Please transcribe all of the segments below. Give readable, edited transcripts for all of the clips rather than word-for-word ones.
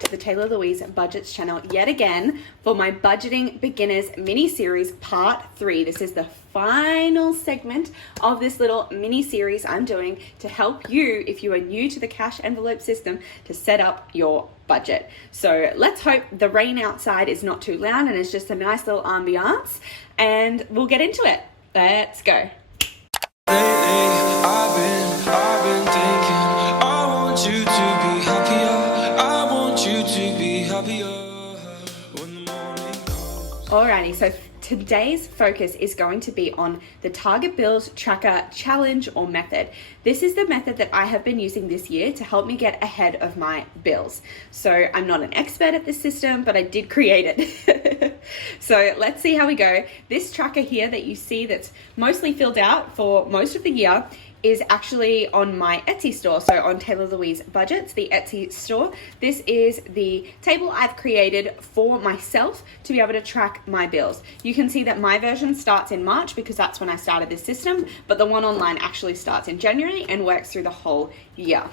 to the Taylah Louise Budgets channel yet again for my Budgeting Beginners mini-series part 3. This is the final segment of this little mini-series I'm doing to help you, if you are new to the cash envelope system, to set up your budget. So let's hope the rain outside is not too loud and it's just a nice little ambiance, and we'll get into it. Let's go. I've been thinking, I want you to be happier. I want you to be happier when the morning comes. Alrighty, so today's focus is going to be on the Target Bills Tracker Challenge or method. This is the method that I have been using this year to help me get ahead of my bills. So I'm not an expert at this system, but I did create it. So let's see how we go. This tracker here that you see that's mostly filled out for most of the year is actually on my Etsy store. So on Taylah Louise Budgets, the Etsy store, this is the table I've created for myself to be able to track my bills. You can see that my version starts in March because that's when I started this system, but the one online actually starts in January and works through the whole year.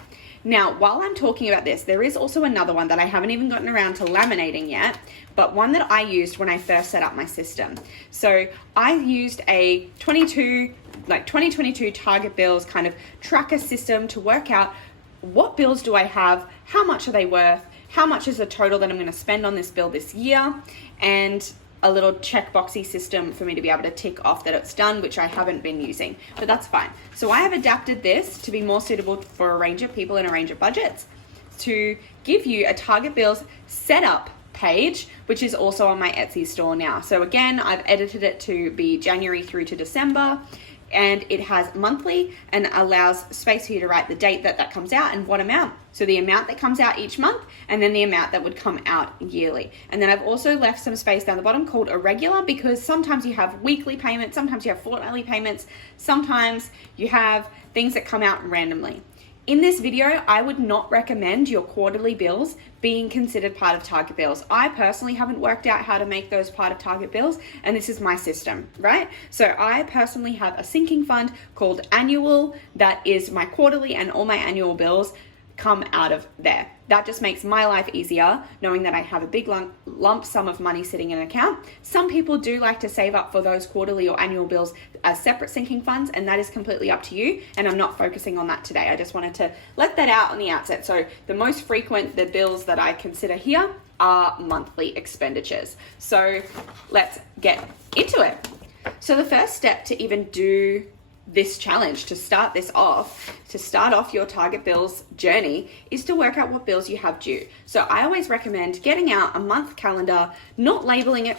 Now, while I'm talking about this, there is also another one that I haven't even gotten around to laminating yet, but one that I used when I first set up my system. So I used a 2022 Target Bills kind of tracker system to work out what bills do I have, how much are they worth, how much is the total that I'm going to spend on this bill this year, and a little checkboxy system for me to be able to tick off that it's done, which I haven't been using, but that's fine. So I have adapted this to be more suitable for a range of people and a range of budgets to give you a Target Bills setup page, which is also on my Etsy store now. So again, I've edited it to be January through to December, and it has monthly and allows space for you to write the date that comes out and what amount. So the amount that comes out each month, and then the amount that would come out yearly. And then I've also left some space down the bottom called irregular, because sometimes you have weekly payments, sometimes you have fortnightly payments, sometimes you have things that come out randomly. In this video, I would not recommend your quarterly bills being considered part of Target Bills. I personally haven't worked out how to make those part of Target Bills, and this is my system, right? So I personally have a sinking fund called annual that is my quarterly, and all my annual bills come out of there. That just makes my life easier, knowing that I have a big lump sum of money sitting in an account. Some people do like to save up for those quarterly or annual bills as separate sinking funds, and that is completely up to you, and I'm not focusing on that today. I just wanted to let that out on the outset. So the most frequent, the bills that I consider here are monthly expenditures. So let's get into it. So the first step to even do this challenge, to start off your Target Bills journey, is to work out what bills you have due. So I always recommend getting out a month calendar, not labeling it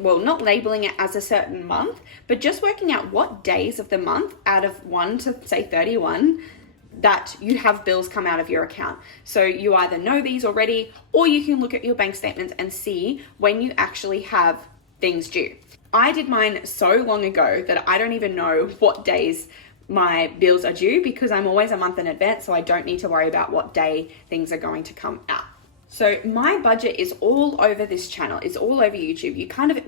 not labeling it as a certain month, but just working out what days of the month out of 1 to say 31 that you have bills come out of your account. So you either know these already, or you can look at your bank statements and see when you actually have things due. I did mine so long ago that I don't even know what days my bills are due, because I'm always a month in advance, so I don't need to worry about what day things are going to come out. So my budget is all over this channel. It's all over YouTube.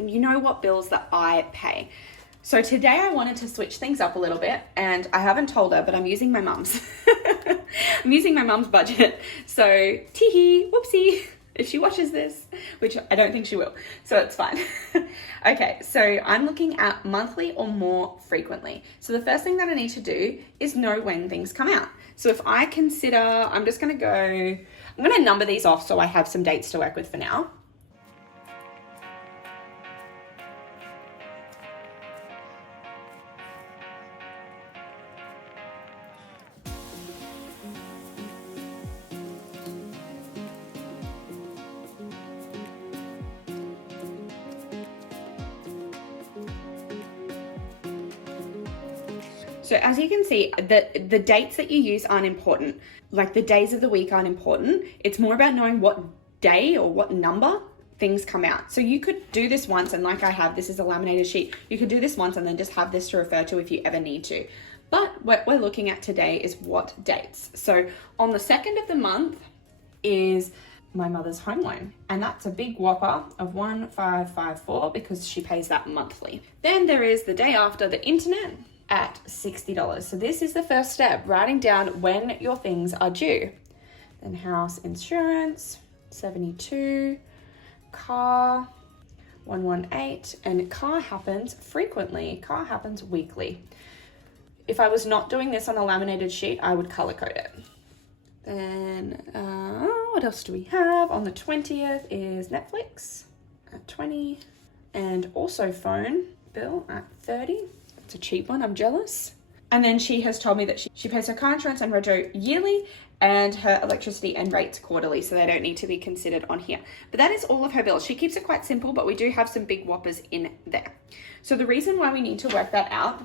You know what bills that I pay. So today I wanted to switch things up a little bit, and I haven't told her, but I'm using my mum's. I'm using my mum's budget. So teehee, whoopsie. If she watches this, which I don't think she will, so it's fine. Okay, so I'm looking at monthly or more frequently. So the first thing that I need to do is know when things come out. So if I consider, I'm going to number these off so I have some dates to work with for now. So as you can see, the dates that you use aren't important. Like the days of the week aren't important. It's more about knowing what day or what number things come out. So you could do this once, and like I have, this is a laminated sheet. You could do this once and then just have this to refer to if you ever need to. But what we're looking at today is what dates. So on the 2nd of the month is my mother's home loan, and that's a big whopper of 1,554 because she pays that monthly. Then there is the day after, the internet, at $60. So this is the first step, writing down when your things are due. Then house insurance, 72, car 118, and car happens frequently. Car happens weekly. If I was not doing this on a laminated sheet, I would color code it. Then what else do we have? On the 20th is Netflix at 20, and also phone bill at 30. It's a cheap one, I'm jealous. And then she has told me that she pays her car insurance and rego yearly and her electricity and rates quarterly, so they don't need to be considered on here. But that is all of her bills. She keeps it quite simple, but we do have some big whoppers in there. So the reason why we need to work that out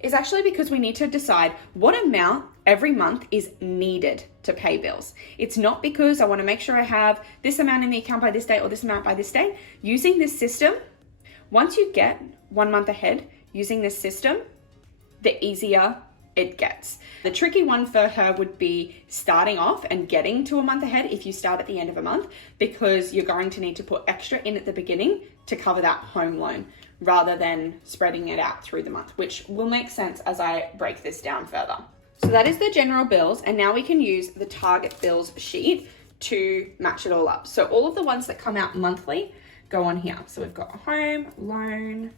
is actually because we need to decide what amount every month is needed to pay bills. It's not because I want to make sure I have this amount in the account by this day or this amount by this day. Using this system, once you get 1 month ahead using this system, the easier it gets. The tricky one for her would be starting off and getting to a month ahead if you start at the end of a month, because you're going to need to put extra in at the beginning to cover that home loan rather than spreading it out through the month, which will make sense as I break this down further. So that is the general bills, and now we can use the target bills sheet to match it all up. So all of the ones that come out monthly go on here. So we've got home loan,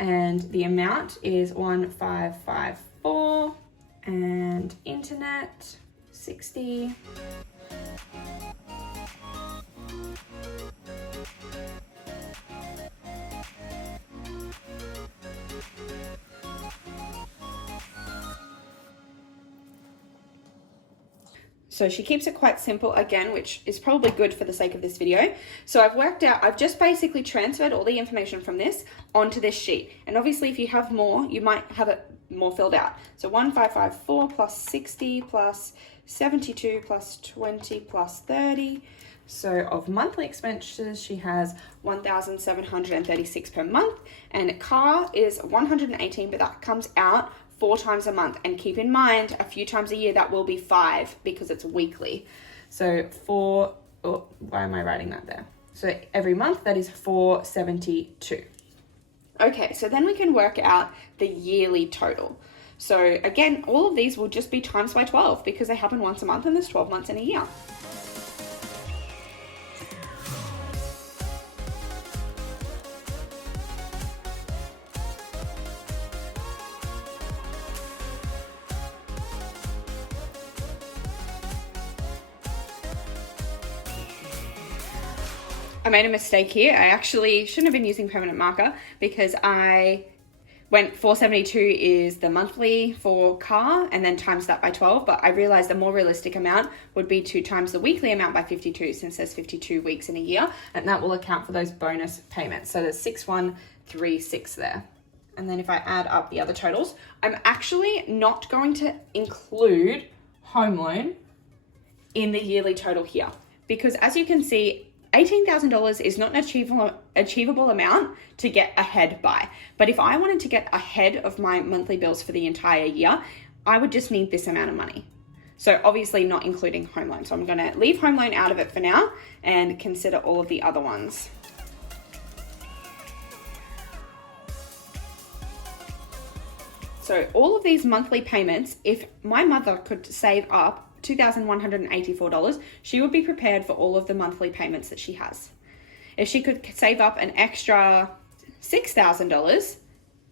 and the amount is 1554, and internet 60. So she keeps it quite simple again, which is probably good for the sake of this video. So I've just basically transferred all the information from this onto this sheet. And obviously if you have more, you might have it more filled out. So 1554 plus 60 plus 72 plus 20 plus 30. So of monthly expenditures, she has 1,736 per month, and car is 118, but that comes out 4 times a month. And keep in mind, a few times a year, that will be 5 because it's weekly. So why am I writing that there? So every month, that is 472. Okay, so then we can work out the yearly total. So again, all of these will just be times by 12 because they happen once a month and there's 12 months in a year. I made a mistake here. I actually shouldn't have been using permanent marker because I went 472 is the monthly for car and then times that by 12, but I realized a more realistic amount would be to times the weekly amount by 52 since there's 52 weeks in a year, and that will account for those bonus payments. So there's 6136 there. And then if I add up the other totals, I'm actually not going to include home loan in the yearly total here because as you can see, $18,000 is not an achievable amount to get ahead by. But if I wanted to get ahead of my monthly bills for the entire year, I would just need this amount of money. So obviously not including home loan. So I'm going to leave home loan out of it for now and consider all of the other ones. So all of these monthly payments, if my mother could save up $2,184, she would be prepared for all of the monthly payments that she has. If she could save up an extra $6,000,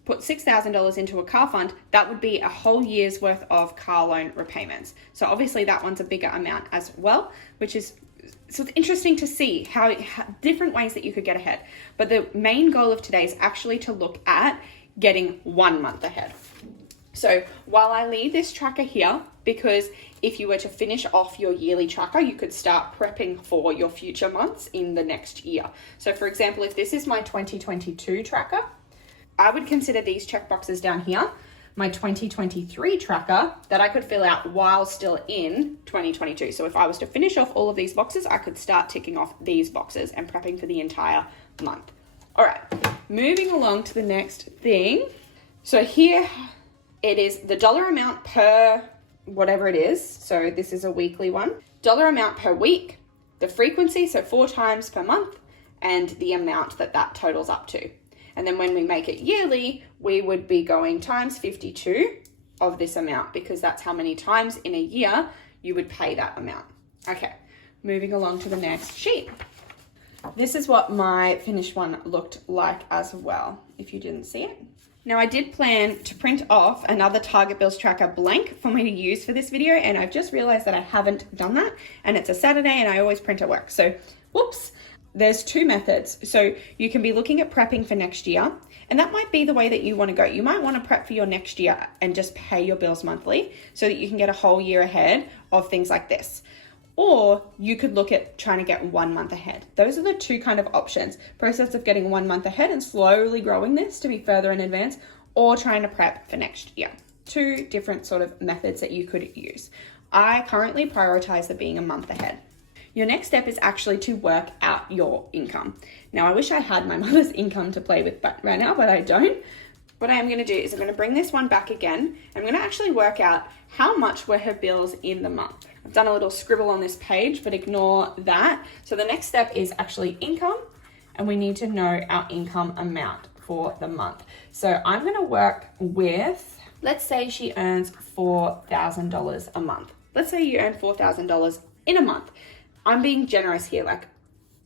put $6,000 into a car fund, that would be a whole year's worth of car loan repayments. So obviously that one's a bigger amount as well, which is, so it's interesting to see how different ways that you could get ahead. But the main goal of today is actually to look at getting 1 month ahead. So while I leave this tracker here, because if you were to finish off your yearly tracker, you could start prepping for your future months in the next year. So for example, if this is my 2022 tracker, I would consider these checkboxes down here my 2023 tracker that I could fill out while still in 2022. So if I was to finish off all of these boxes, I could start ticking off these boxes and prepping for the entire month. All right, moving along to the next thing. So here it is the dollar amount per whatever it is. So this is a weekly one. Dollar amount per week, the frequency, so 4 times per month, and the amount that totals up to. And then when we make it yearly, we would be going times 52 of this amount because that's how many times in a year you would pay that amount. Okay, moving along to the next sheet. This is what my finished one looked like as well, if you didn't see it. Now I did plan to print off another Target Bills tracker blank for me to use for this video, and I've just realized that I haven't done that, and it's a Saturday and I always print at work. So, whoops. There's two methods. So you can be looking at prepping for next year, and that might be the way that you want to go. You might want to prep for your next year and just pay your bills monthly so that you can get a whole year ahead of things like this. Or you could look at trying to get 1 month ahead. Those are the two kind of options. Process of getting 1 month ahead and slowly growing this to be further in advance, or trying to prep for next year. Two different sort of methods that you could use. I currently prioritize the being a month ahead. Your next step is actually to work out your income. Now, I wish I had my mother's income to play with right now, but I don't. What I am going to do is I'm going to bring this one back again. I'm going to actually work out how much were her bills in the month. I've done a little scribble on this page, but ignore that. So the next step is actually income, and we need to know our income amount for the month. So I'm going to work with, let's say she earns $4,000 a month. Let's say you earn $4,000 in a month. I'm being generous here, like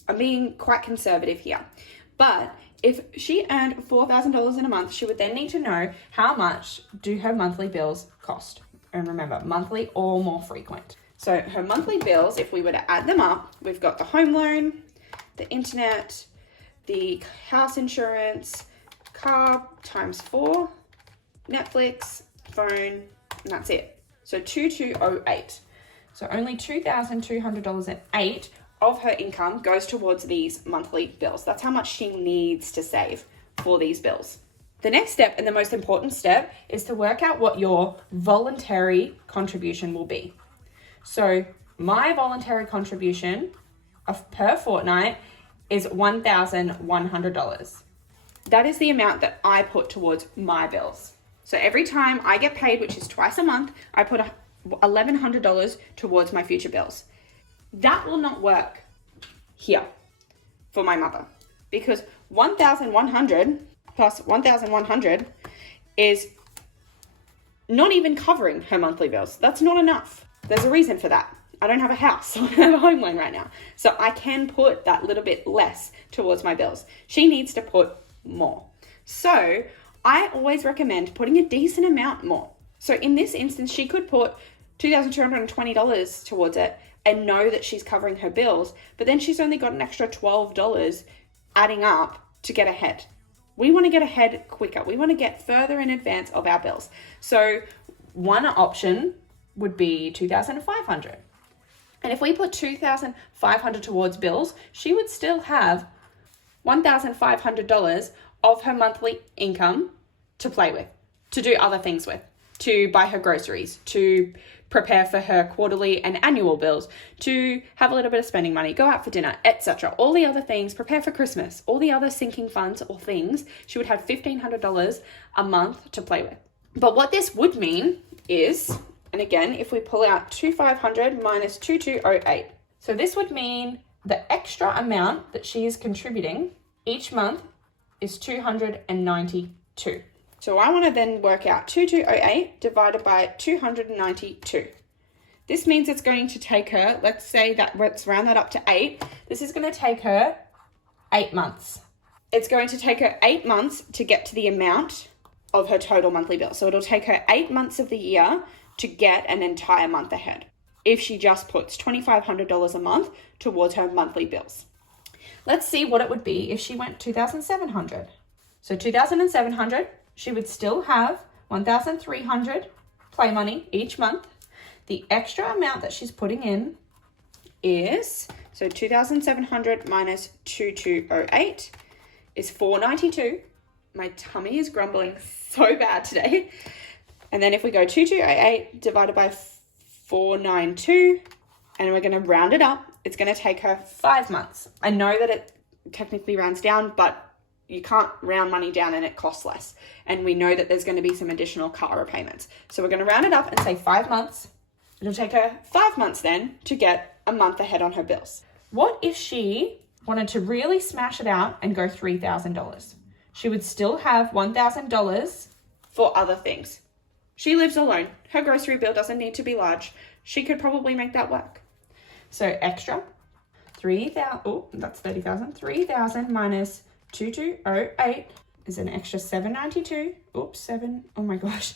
I'm being quite conservative here. But if she earned $4,000 in a month, she would then need to know how much do her monthly bills cost. And remember, monthly or more frequent. So her monthly bills, if we were to add them up, we've got the home loan, the internet, the house insurance, car times 4, Netflix, phone, and that's it. So 2208. So only $2,200.08 of her income goes towards these monthly bills. That's how much she needs to save for these bills. The next step, and the most important step, is to work out what your voluntary contribution will be. So my voluntary contribution per fortnight is $1,100. That is the amount that I put towards my bills. So every time I get paid, which is twice a month, I put $1,100 towards my future bills. That will not work here for my mother, because 1,100 plus 1,100 is not even covering her monthly bills. That's not enough. There's a reason for that. I don't have a house, I don't have a home loan right now. So I can put that little bit less towards my bills. She needs to put more. So I always recommend putting a decent amount more. So in this instance, she could put $2,220 towards it and know that she's covering her bills, but then she's only got an extra $12 adding up to get ahead. We want to get ahead quicker. We want to get further in advance of our bills. So one option would be $2,500. And if we put $2,500 towards bills, she would still have $1,500 of her monthly income to play with, to do other things with, to buy her groceries, to prepare for her quarterly and annual bills, to have a little bit of spending money, go out for dinner, etc. All the other things, prepare for Christmas, all the other sinking funds or things, she would have $1,500 a month to play with. But what this would mean is, and again, if we pull out 2,500 minus 2,208, so this would mean the extra amount that she is contributing each month is 292. So I want to then work out 2,208 divided by 292. This means it's going to take her, let's say that, let's round that up to 8. This is going to take her 8 months. It's going to take her 8 months to get to the amount of her total monthly bill. So it'll take her 8 months of the year to get an entire month ahead if she just puts $2,500 a month towards her monthly bills. Let's see what it would be if she went 2,700. So 2,700, she would still have 1,300 play money each month. The extra amount that she's putting in is, so 2,700 minus 2,208 is 492. My tummy is grumbling so bad today. And then if we go 2,208 divided by 492, and we're going to round it up, it's going to take her 5 months. I know that it technically rounds down, but you can't round money down and it costs less. And we know that there's going to be some additional car repayments. So we're going to round it up and say 5 months. It'll take her 5 months then to get a month ahead on her bills. What if she wanted to really smash it out and go $3,000? She would still have $1,000 for other things. She lives alone. Her grocery bill doesn't need to be large. She could probably make that work. So extra 3,000, oh, that's 30,000. 3,000 minus 2208 is an extra 792. Oops, oh my gosh.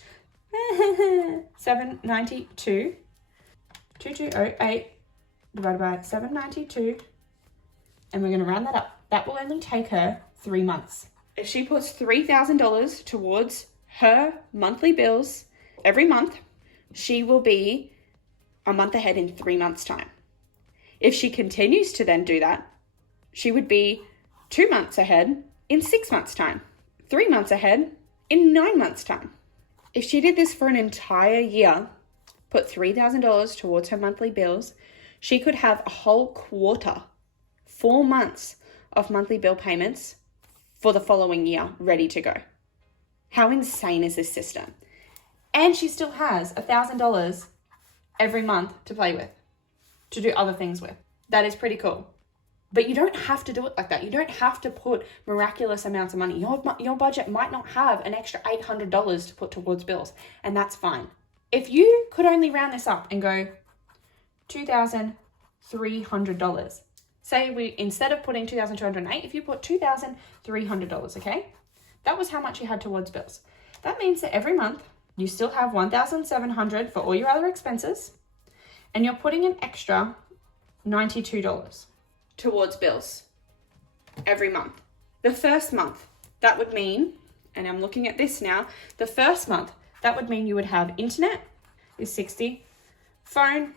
792. 2208 divided by 792. And we're going to round that up. That will only take her 3 months. If she puts $3,000 towards her monthly bills every month, she will be a month ahead in 3 months' time. If she continues to then do that, she would be 2 months ahead in 6 months' time, 3 months ahead in 9 months' time. If she did this for an entire year, put $3,000 towards her monthly bills, she could have a whole quarter, 4 months of monthly bill payments for the following year ready to go. How insane is this system? And she still has $1,000 every month to play with, to do other things with. That is pretty cool. But you don't have to do it like that. You don't have to put miraculous amounts of money. Your budget might not have an extra $800 to put towards bills, and that's fine. If you could only round this up and go $2,300, say we, instead of putting $2,208, if you put $2,300, okay? That was how much you had towards bills. That means that every month you still have $1,700 for all your other expenses, and you're putting an extra $92 towards bills every month. The first month, that would mean, and I'm looking at this now, the first month, that would mean you would have internet is 60, phone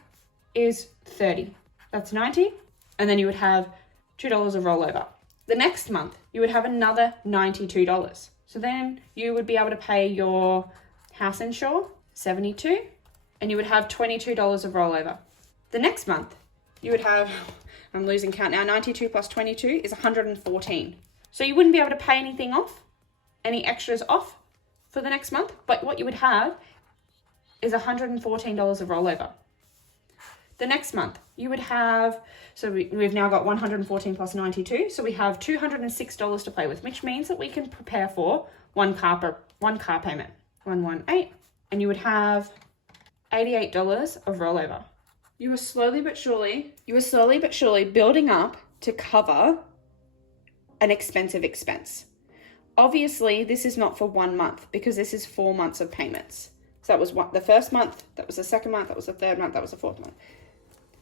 is 30, that's 90, and then you would have $2 of rollover. The next month, you would have another $92. So then you would be able to pay your house insure, 72, and you would have $22 of rollover. The next month, you would have, I'm losing count now, 92 plus 22 is 114. So you wouldn't be able to pay anything off, any extras off for the next month, but what you would have is $114 of rollover. The next month, you would have, so we've now got 114 plus 92, so we have $206 to play with, which means that we can prepare for one car payment, 118, and you would have $88 of rollover. You were slowly but surely building up to cover an expensive expense. Obviously, this is not for 1 month because this is 4 months of payments. So that was the first month, that was the second month, that was the third month, that was the fourth month.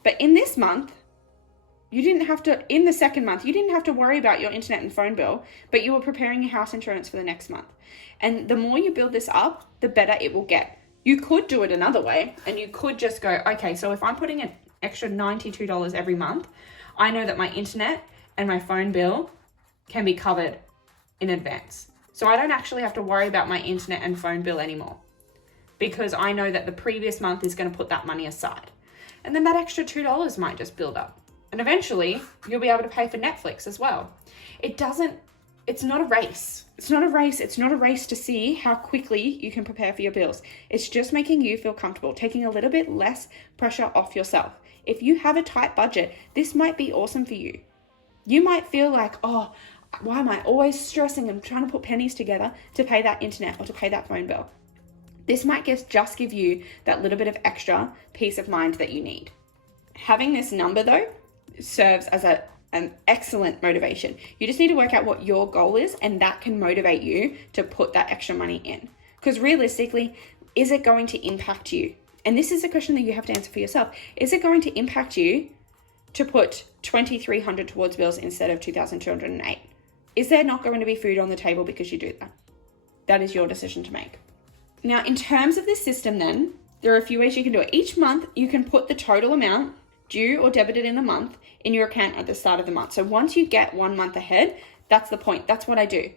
But in this month, in the second month, you didn't have to worry about your internet and phone bill, but you were preparing your house insurance for the next month. And the more you build this up, the better it will get. You could do it another way, and you could just go, okay, so if I'm putting an extra $92 every month, I know that my internet and my phone bill can be covered in advance. So I don't actually have to worry about my internet and phone bill anymore because I know that the previous month is going to put that money aside. And then that extra $2 might just build up. And eventually you'll be able to pay for Netflix as well. It's not a race. It's not a race. It's not a race to see how quickly you can prepare for your bills. It's just making you feel comfortable, taking a little bit less pressure off yourself. If you have a tight budget, this might be awesome for you. You might feel like, oh, why am I always stressing and trying to put pennies together to pay that internet or to pay that phone bill? This might just give you that little bit of extra peace of mind that you need. Having this number though serves as an excellent motivation. You just need to work out what your goal is, and that can motivate you to put that extra money in. Because realistically, is it going to impact you? And this is a question that you have to answer for yourself. Is it going to impact you to put $2,300 towards bills instead of $2,208? Is there not going to be food on the table because you do that? That is your decision to make. Now, in terms of this system then, there are a few ways you can do it. Each month, you can put the total amount due or debited in the month in your account at the start of the month. So once you get 1 month ahead, that's the point. That's what I do.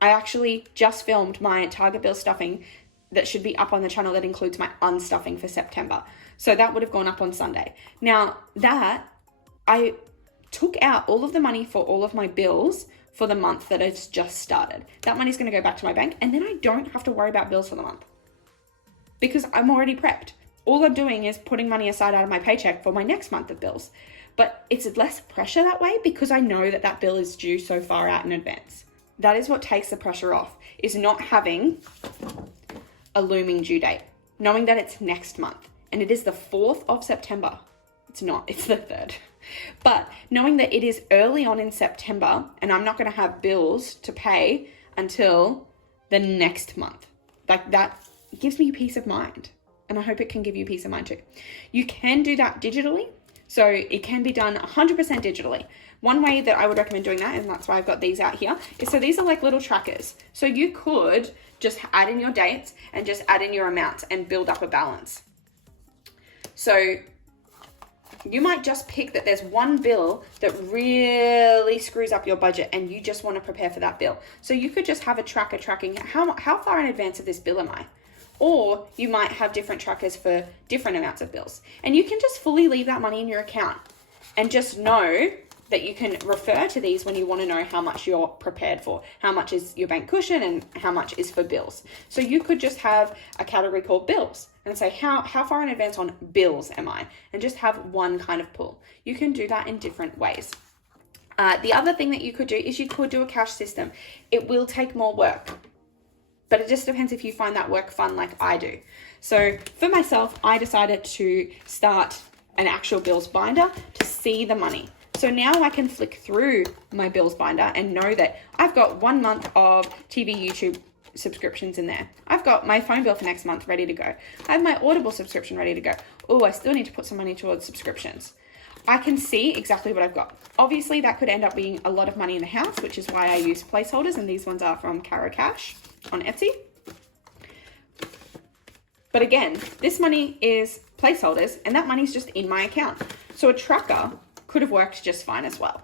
I actually just filmed my target bill stuffing that should be up on the channel that includes my unstuffing for September. So that would have gone up on Sunday. Now that I took out all of the money for all of my bills for the month that it's just started. That money's going to go back to my bank, and then I don't have to worry about bills for the month because I'm already prepped. All I'm doing is putting money aside out of my paycheck for my next month of bills. But it's less pressure that way because I know that that bill is due so far out in advance. That is what takes the pressure off, is not having a looming due date, knowing that it's next month. And it is the 4th of September. It's not, it's the 3rd. But knowing that it is early on in September and I'm not going to have bills to pay until the next month, like that gives me peace of mind. And I hope it can give you peace of mind too. You can do that digitally. So it can be done 100% digitally. One way that I would recommend doing that, and that's why I've got these out here, is so these are like little trackers. So you could just add in your dates and just add in your amounts and build up a balance. So you might just pick that there's one bill that really screws up your budget and you just want to prepare for that bill. So you could just have a tracker tracking how far in advance of this bill am I? Or you might have different trackers for different amounts of bills. And you can just fully leave that money in your account and just know that you can refer to these when you want to know how much you're prepared for, how much is your bank cushion and how much is for bills. So you could just have a category called bills and say, how far in advance on bills am I? And just have one kind of pool. You can do that in different ways. The other thing that you could do is you could do a cash system. It will take more work, but it just depends if you find that work fun like I do. So for myself, I decided to start an actual bills binder to see the money. So now I can flick through my bills binder and know that I've got 1 month of TV, YouTube subscriptions in there. I've got my phone bill for next month ready to go. I have my Audible subscription ready to go. Oh, I still need to put some money towards subscriptions. I can see exactly what I've got. Obviously, that could end up being a lot of money in the house, which is why I use placeholders, and these ones are from Caro Cash on Etsy. But again, this money is placeholders, and that money's just in my account. So a tracker could have worked just fine as well.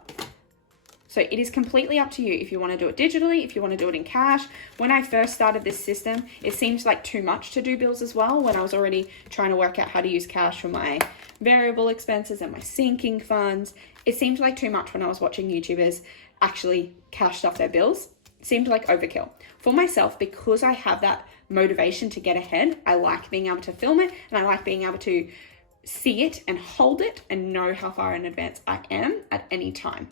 So it is completely up to you if you want to do it digitally, if you want to do it in cash. When I first started this system, it seemed like too much to do bills as well, when I was already trying to work out how to use cash for my variable expenses and my sinking funds. It seemed like too much when I was watching YouTubers actually cashed off their bills. It seemed like overkill. For myself, because I have that motivation to get ahead, I like being able to film it and I like being able to see it and hold it and know how far in advance I am at any time.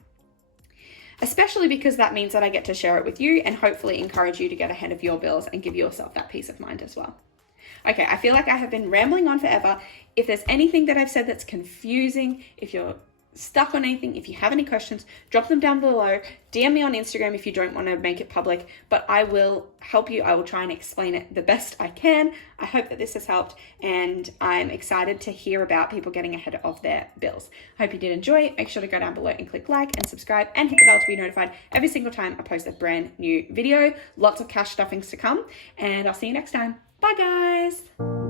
Especially because that means that I get to share it with you and hopefully encourage you to get ahead of your bills and give yourself that peace of mind as well. Okay, I feel like I have been rambling on forever. If there's anything that I've said that's confusing, if you're stuck on anything, if you have any questions, drop them down below. DM me on Instagram if you don't want to make it public, but I will help you. I will try and explain it the best I can. I hope that this has helped, and I'm excited to hear about people getting ahead of their bills. I hope you did enjoy it. Make sure to go down below and click like and subscribe and hit the bell to be notified every single time I post a brand new video. Lots of cash stuffings to come, and I'll see you next time. Bye guys.